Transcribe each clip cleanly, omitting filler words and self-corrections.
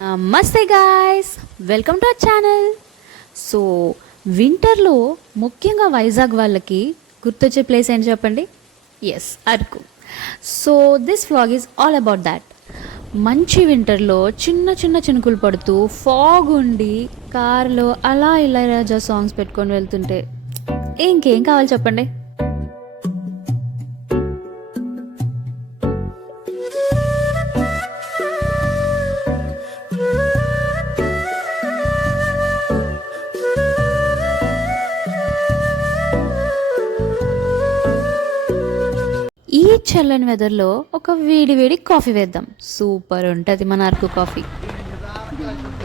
నమస్తే guys, welcome to our channel. So వింటర్లో ముఖ్యంగా వైజాగ్ వాళ్ళకి గుర్తొచ్చే ప్లేస్ ఏంటి చెప్పండి? Yes, Araku. So this vlog is all about that. మంచి వింటర్లో చిన్న చిన్న చినుకులు పడుతూ ఫాగ్ ఉండి కార్లో అలా ఇళయరాజా సాంగ్స్ పెట్టుకొని వెళ్తుంటే ఇంకేం కావాలి చెప్పండి? ఈ చల్లని వెదర్లో ఒక వేడి వేడి కాఫీ వేద్దాం. సూపర్ ఉంటుంది మన అరకు కాఫీ.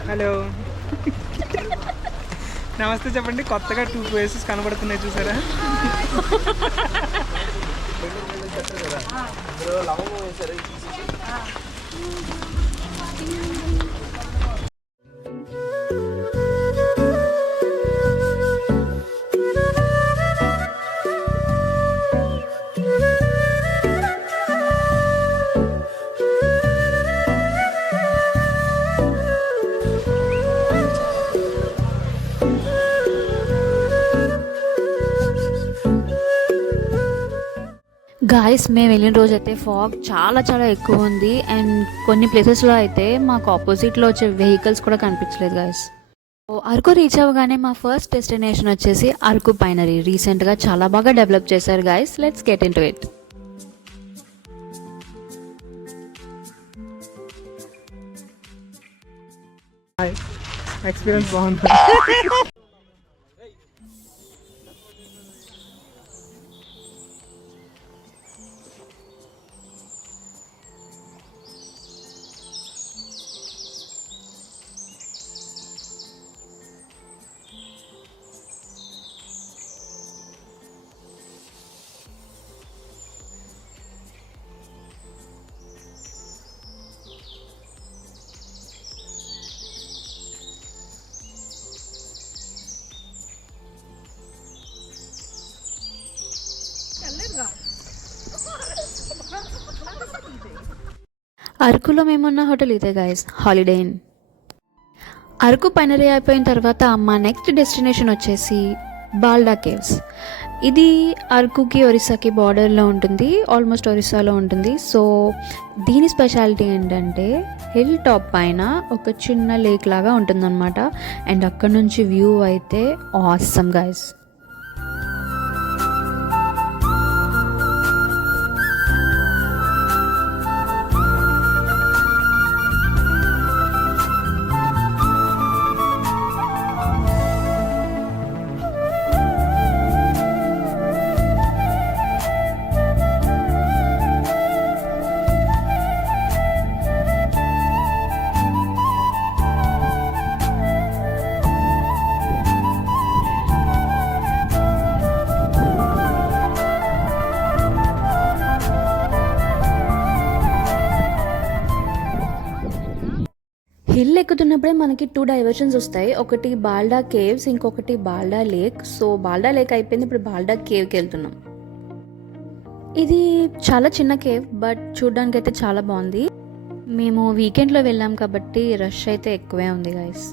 హలో, నమస్తే చెప్పండి. కొత్తగా 2 ప్లేసెస్ కనబడుతున్నాయి, చూసారా? గాయస్, మేము వెళ్ళిన రోజు అయితే ఫాగ్ చాలా చాలా ఎక్కువ ఉంది. అండ్ కొన్ని ప్లేసెస్లో అయితే మాకు ఆపోజిట్లో వచ్చే వెహికల్స్ కూడా కనిపించలేదు గాయస్. అరకు రీచ్ అవ్వగానే మా ఫస్ట్ డెస్టినేషన్ వచ్చేసి అరకు పైనరీ. రీసెంట్గా చాలా బాగా డెవలప్ చేశారు guys. Let's get in to it. Experience బాగుంది. అరకులో మేమున్న హోటల్ ఇదే గాయస్, హాలిడే ఇన్. అరకు పైనరీ అయిపోయిన తర్వాత మా నెక్స్ట్ డెస్టినేషన్ వచ్చేసి బాల్డా కేవ్స్. ఇది అరకుకి ఒరిస్సాకి బార్డర్లో ఉంటుంది, ఆల్మోస్ట్ ఒరిస్సాలో ఉంటుంది. సో దీని స్పెషాలిటీ ఏంటంటే హిల్ టాప్ పైన ఒక చిన్న లేక్ లాగా ఉంటుందన్నమాట. అండ్ అక్కడ నుంచి వ్యూ అయితే ఆసమ్ గాయస్. హిల్ ఎక్కుతున్నప్పుడే మనకి 2 డైవర్షన్స్ వస్తాయి. ఒకటి బాల్డా కేవ్స్, ఇంకొకటి బాల్డా లేక్. సో బాల్డా లేక్ అయిపోయింది, ఇప్పుడు బాల్డా కేవ్కి వెళ్తున్నాం. ఇది చాలా చిన్న కేవ్, బట్ చూడడానికి అయితే చాలా బాగుంది. మేము వీకెండ్లో వెళ్ళాం కాబట్టి రష్ అయితే ఎక్కువే ఉంది గైస్.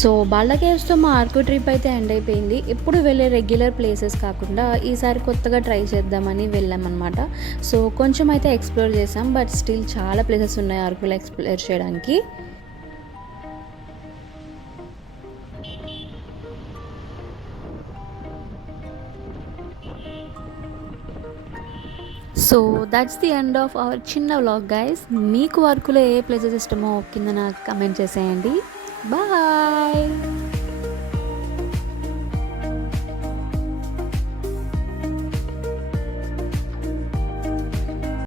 సో బాల్డా కేవ్స్తో మా అరకు ట్రిప్ అయితే ఎండ్ అయిపోయింది. ఎప్పుడు వెళ్ళే రెగ్యులర్ ప్లేసెస్ కాకుండా ఈసారి కొత్తగా ట్రై చేద్దామని వెళ్ళామన్నమాట. సో కొంచెం అయితే ఎక్స్ప్లోర్ చేసాం, బట్ స్టిల్ చాలా ప్లేసెస్ ఉన్నాయి అరకులో ఎక్స్ప్లోర్ చేయడానికి. So that's the end of our చిన్న వ్లాగ్ గైస్. మీకు అరకులో ఏ ప్లేసెస్ ఇష్టమో కింద నాకు కమెంట్ చేసేయండి. బాయ్.